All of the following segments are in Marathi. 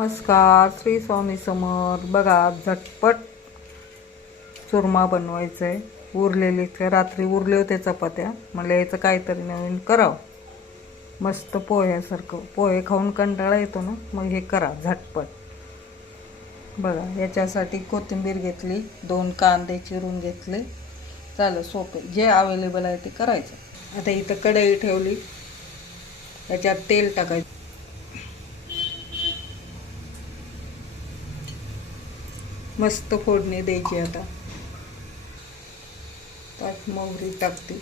नमस्कार श्री स्वामी समोर. बघा झटपट चुरमा बनवायचं आहे उरलेली ते रात्री उरले होते चपात्या. म्हणलं याचं काहीतरी नवीन करावं. मस्त पोह्यासारखं. पोहे खाऊन कंटाळा येतो ना? मग हे करा झटपट. बघा याच्यासाठी कोथिंबीर घेतली दोन कांदे चिरून घेतले. चालेल सोपे. जे अवेलेबल आहे ते करायचं. आता इथं कढई ठेवली. त्याच्यात तेल टाकायचं. मस्त फोडणी द्यायची आता. त्यात मोहरी टाकते.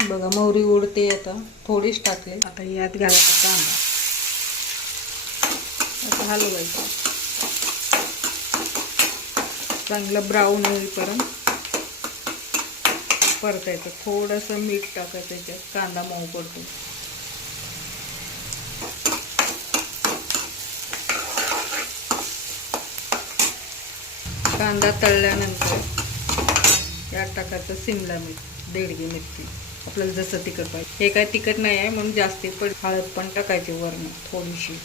बघा मोहरी उडते आता. थोडीच टाकले आता यात घालायचा कांदा आता हलवायचं. चांगलं ब्राऊन होईपर्यंत परतायचं. थोडंसं मीठ टाकायचं त्याच्यात कांदा मऊ पडतो कांदा तळल्यानंतर यात टाकायचं सिमला मिरची देडगी मिरची. आपल्याला जसं तिखट पाहिजे. हे काय तिखट नाही आहे म्हणून जास्ती पण हळद पण टाकायची वरण थोडीशी.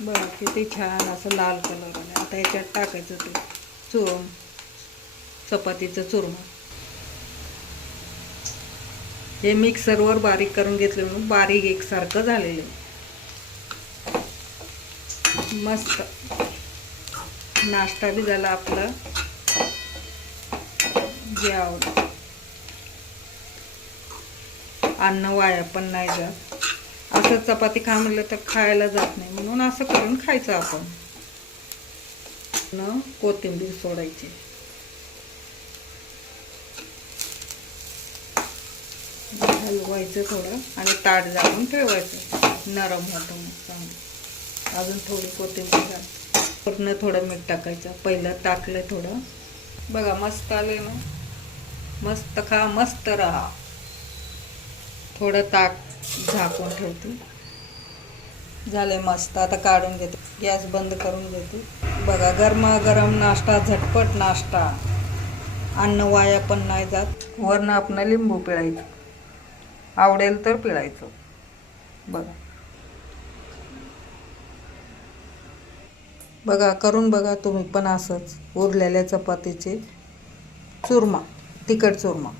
बरं किती छान असं लाल कलर आला. आता याच्यात टाकायचं ते चुरून चपातीचं चुरमा. हे मिक्सरवर बारीक करून घेतलं म्हणून बारीक एकसारखं झालेलं मस्त. नाश्ता बी झाला आपला. जेवण अन्न वाया पण नाही जात. असं चपाती खा म्हटलं तर खायला जात नाही. म्हणून असं करून खायचं आपण. न कोथिंबीर सोडायची. हलवायचं थोडं आणि ताट झाकून ठेवायचं. नरम होतं मग चांगलं. अजून थोडी कोथिंबीर घाल. पूर्ण थोडं मीठ टाकायचं. पहिलं टाकलं थोडं. बघा मस्त आले ना? मस्त खा मस्त राहा. थोडं ताक झाकून ठेवते. झाले मस्त. आता काढून घेते. गॅस बंद करून घेते. बघा गरमागरम नाश्ता झटपट नाश्ता. अन्न वाया पण नाही जात. वरनं आपण लिंबू पिळायचं. आवडेल तर पिळायचं. बघा. बघा करून बघा तुम्ही पण असंच उरलेल्या चपातीचे चुरमा तिखट चुरमा.